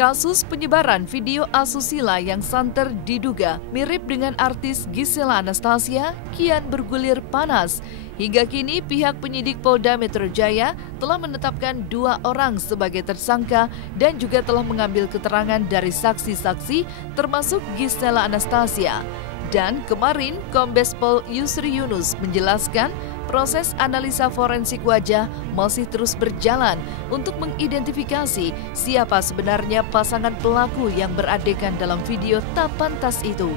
Kasus penyebaran video asusila yang santer diduga mirip dengan artis Gisela Anastasia kian bergulir panas. Hingga kini pihak penyidik Polda Metro Jaya telah menetapkan 2 orang sebagai tersangka dan juga telah mengambil keterangan dari saksi-saksi termasuk Gisela Anastasia. Dan kemarin Kombes Pol Yusri Yunus menjelaskan proses analisa forensik wajah masih terus berjalan untuk mengidentifikasi siapa sebenarnya pasangan pelaku yang beradegan dalam video tak pantas itu.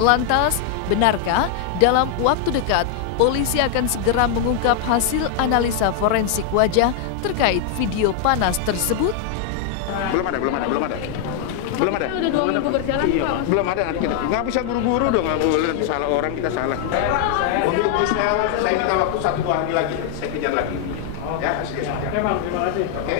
Lantas, benarkah dalam waktu dekat polisi akan segera mengungkap hasil analisa forensik wajah terkait video panas tersebut? Belum ada. Belum ada. Udah 2 minggu berjalan, Pak. Belum ada, nanti kita nggak bisa buru-buru dong, nggak boleh salah orang kita salah. Untuk Gisel, saya minta waktu 1-2 hari lagi, saya kejar lagi. Ya, hasilnya saja. Oke, Bang, terima kasih. Oke.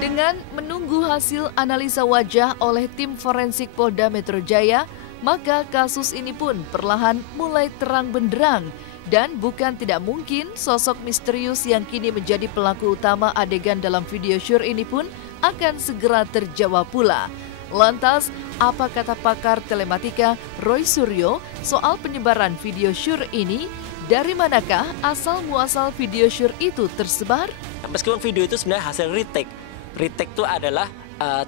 Dengan menunggu hasil analisa wajah oleh tim forensik Polda Metro Jaya, maka kasus ini pun perlahan mulai terang benderang. Dan bukan tidak mungkin sosok misterius yang kini menjadi pelaku utama adegan dalam video syur ini pun akan segera terjawab pula. Lantas, apa kata pakar telematika Roy Suryo soal penyebaran video syur ini? Dari manakah asal-muasal video syur itu tersebar? Meskipun video itu sebenarnya hasil retake. Retake itu adalah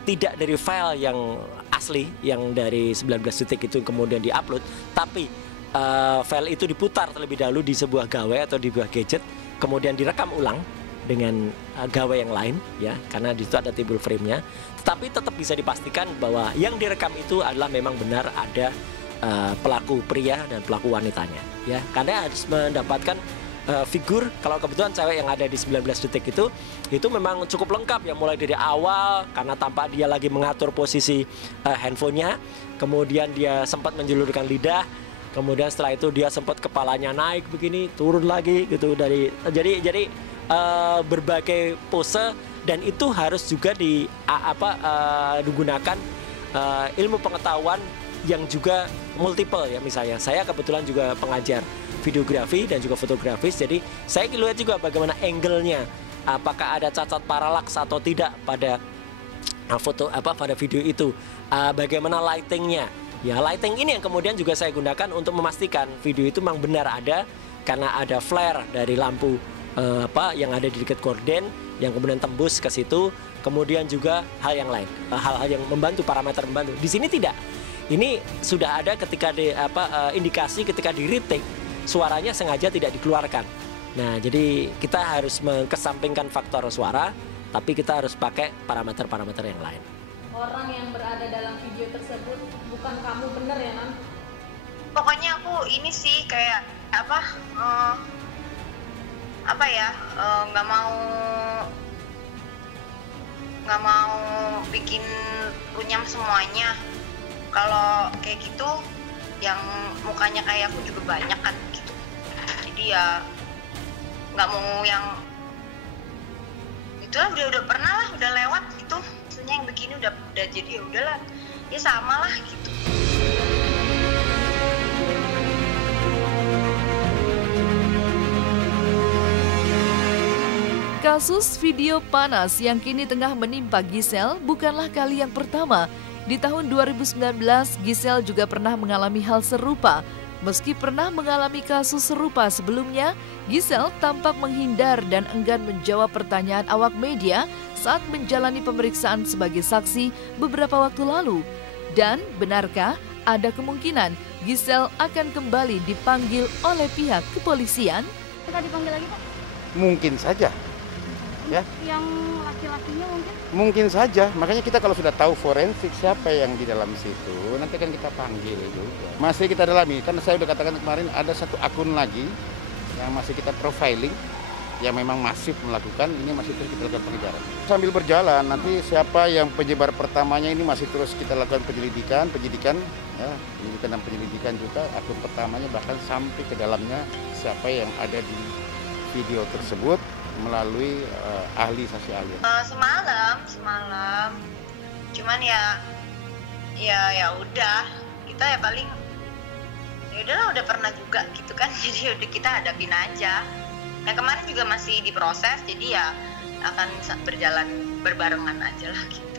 tidak dari file yang asli, yang dari 19 detik itu kemudian diupload, tapi file itu diputar terlebih dahulu di sebuah gawai atau di sebuah gadget, kemudian direkam ulang dengan gawai yang lain, ya, karena di situ ada table frame-nya. Tetapi tetap bisa dipastikan bahwa yang direkam itu adalah memang benar ada pelaku pria dan pelaku wanitanya, ya, karena harus mendapatkan figur. Kalau kebetulan cewek yang ada di 19 detik itu memang cukup lengkap ya, mulai dari awal karena tampak dia lagi mengatur posisi handphonenya, kemudian dia sempat menjulurkan lidah. Kemudian setelah itu dia sempat kepalanya naik begini, turun lagi gitu jadi berbagai pose, dan itu harus juga digunakan ilmu pengetahuan yang juga multiple ya. Misalnya saya kebetulan juga pengajar videografi dan juga fotografis, jadi saya lihat juga bagaimana angle-nya, apakah ada cacat paralaks atau tidak pada pada video itu, bagaimana lighting-nya. Ya, lighting ini yang kemudian juga saya gunakan untuk memastikan video itu memang benar ada, karena ada flare dari lampu yang ada di dekat gorden yang kemudian tembus ke situ. Kemudian juga hal yang lain, hal-hal yang membantu, parameter membantu. Di sini tidak. Ini sudah ada ketika indikasi ketika di retake suaranya sengaja tidak dikeluarkan. Nah, jadi kita harus mengesampingkan faktor suara, tapi kita harus pakai parameter-parameter yang lain. Orang yang berada dalam video tersebut bukan kamu, bener ya, Nan? Pokoknya aku ini sih kayak nggak mau bikin runyam semuanya. Kalau kayak gitu yang mukanya kayak aku juga banyak kan gitu, jadi ya nggak mau yang itulah, udah pernah lah, udah lewat gitu. Maksudnya yang begini udah jadi ya udahlah, ya sama lah gitu. Kasus video panas yang kini tengah menimpa Gisel bukanlah kali yang pertama. Di tahun 2019, Gisel juga pernah mengalami hal serupa. Meski pernah mengalami kasus serupa sebelumnya, Gisel tampak menghindar dan enggan menjawab pertanyaan awak media saat menjalani pemeriksaan sebagai saksi beberapa waktu lalu. Dan benarkah ada kemungkinan Gisel akan kembali dipanggil oleh pihak kepolisian? Kita dipanggil lagi, Pak? Mungkin saja. Ya. Yang laki-lakinya mungkin? Mungkin saja, makanya kita kalau sudah tahu forensik siapa yang di dalam situ, nanti akan kita panggil juga. Masih kita dalami, kan saya sudah katakan kemarin ada satu akun lagi yang masih kita profiling, yang memang masif melakukan, ini masih terus kita lakukan pengejaran. Sambil berjalan, nanti siapa yang penyebar pertamanya ini masih terus kita lakukan penyidikan ya, penyidikan dan penyelidikan juga akun pertamanya, bahkan sampai ke dalamnya siapa yang ada di video tersebut. melalui saksi ahli. Semalam. Cuman ya udah, kita ya paling ya udahlah, udah pernah juga gitu kan. Jadi udah kita hadapin aja. Nah kemarin juga masih diproses, jadi ya akan berjalan berbarengan aja lah gitu.